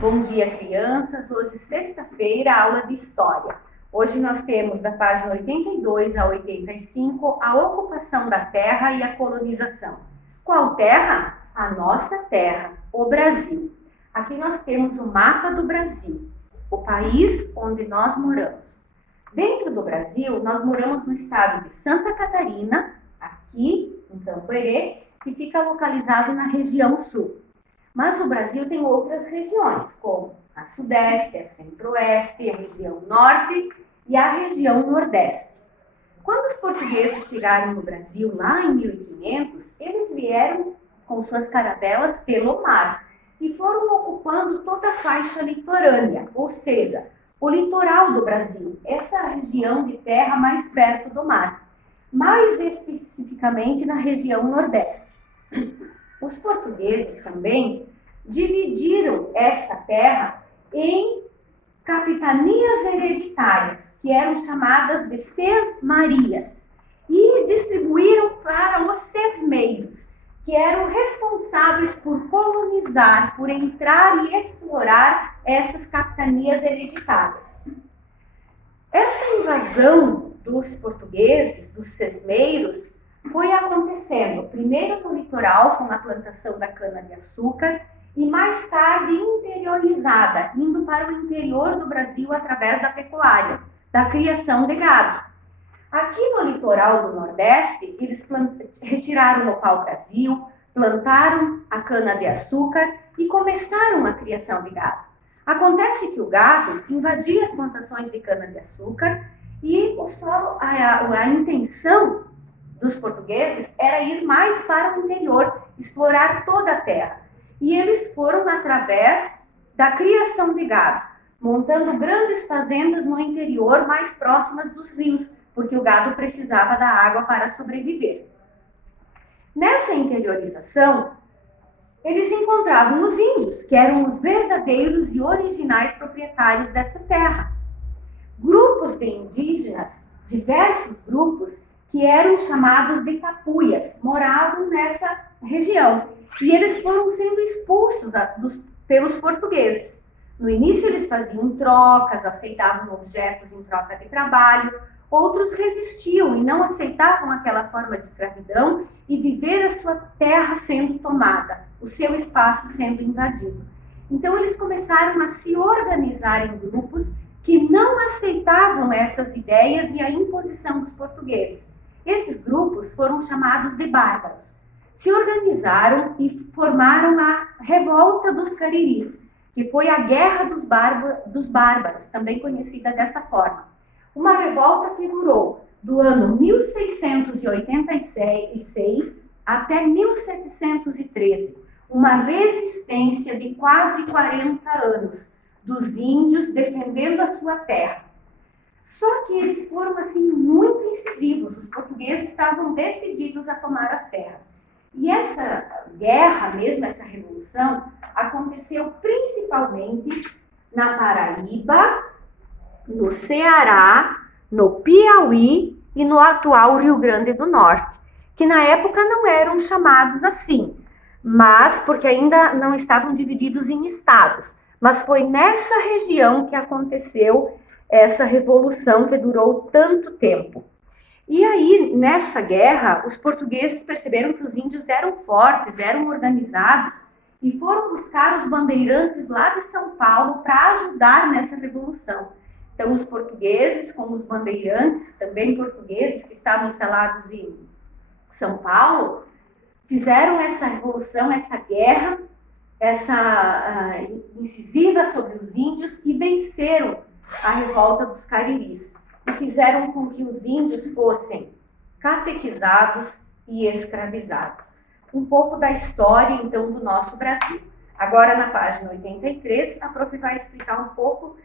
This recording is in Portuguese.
Bom dia, crianças. Hoje, sexta-feira, aula de História. Hoje nós temos, da página 82 a 85, a ocupação da terra e a colonização. Qual terra? A nossa terra, o Brasil. Aqui nós temos o mapa do Brasil, o país onde nós moramos. Dentro do Brasil, nós moramos no estado de Santa Catarina, aqui em Campo Herê, que fica localizado na região sul. Mas o Brasil tem outras regiões, como a Sudeste, a Centro-Oeste, a região Norte e a região Nordeste. Quando os portugueses chegaram no Brasil, lá em 1500, eles vieram com suas caravelas pelo mar e foram ocupando toda a faixa litorânea, ou seja, o litoral do Brasil, essa região de terra mais perto do mar, mais especificamente na região Nordeste. Os portugueses também dividiram essa terra em capitanias hereditárias, que eram chamadas de sesmarias, e distribuíram para os sesmeiros, que eram responsáveis por colonizar, por entrar e explorar essas capitanias hereditárias. Esta invasão dos portugueses, dos sesmeiros, foi acontecendo primeiro no litoral, com a plantação da cana-de-açúcar, e mais tarde interiorizada, indo para o interior do Brasil através da pecuária, da criação de gado. Aqui no litoral do Nordeste, eles retiraram o pau-brasil, plantaram a cana-de-açúcar e começaram a criação de gado. Acontece que o gado invadia as plantações de cana-de-açúcar e a intenção dos portugueses era ir mais para o interior, explorar toda a terra. E eles foram através da criação de gado, montando grandes fazendas no interior, mais próximas dos rios, porque o gado precisava da água para sobreviver. Nessa interiorização, eles encontravam os índios, que eram os verdadeiros e originais proprietários dessa terra. Grupos de indígenas, diversos grupos, que eram chamados de tapuias, moravam nessa região. E eles foram sendo expulsos pelos portugueses. No início eles faziam trocas, aceitavam objetos em troca de trabalho, outros resistiam e não aceitavam aquela forma de escravidão e de ver a sua terra sendo tomada, o seu espaço sendo invadido. Então eles começaram a se organizar em grupos que não aceitavam essas ideias e a imposição dos portugueses. Esses grupos foram chamados de bárbaros. Se organizaram e formaram a Revolta dos Cariris, que foi a Guerra dos Bárbaros, também conhecida dessa forma. Uma revolta que durou do ano 1686 até 1713, uma resistência de quase 40 anos dos índios defendendo a sua terra. Só que eles foram assim muito incisivos, os portugueses estavam decididos a tomar as terras. E essa guerra mesmo, essa revolução, aconteceu principalmente na Paraíba, no Ceará, no Piauí e no atual Rio Grande do Norte, que na época não eram chamados assim, mas porque ainda não estavam divididos em estados. Mas foi nessa região que aconteceu essa revolução que durou tanto tempo. E aí, nessa guerra, os portugueses perceberam que os índios eram fortes, eram organizados, e foram buscar os bandeirantes lá de São Paulo para ajudar nessa revolução. Então, os portugueses, com os bandeirantes, também portugueses, que estavam instalados em São Paulo, fizeram essa revolução, essa guerra, essa incisiva sobre os índios, e venceram a revolta dos Cariris. E fizeram com que os índios fossem catequizados e escravizados. Um pouco da história, então, do nosso Brasil. Agora, na página 83, a prof vai explicar um pouco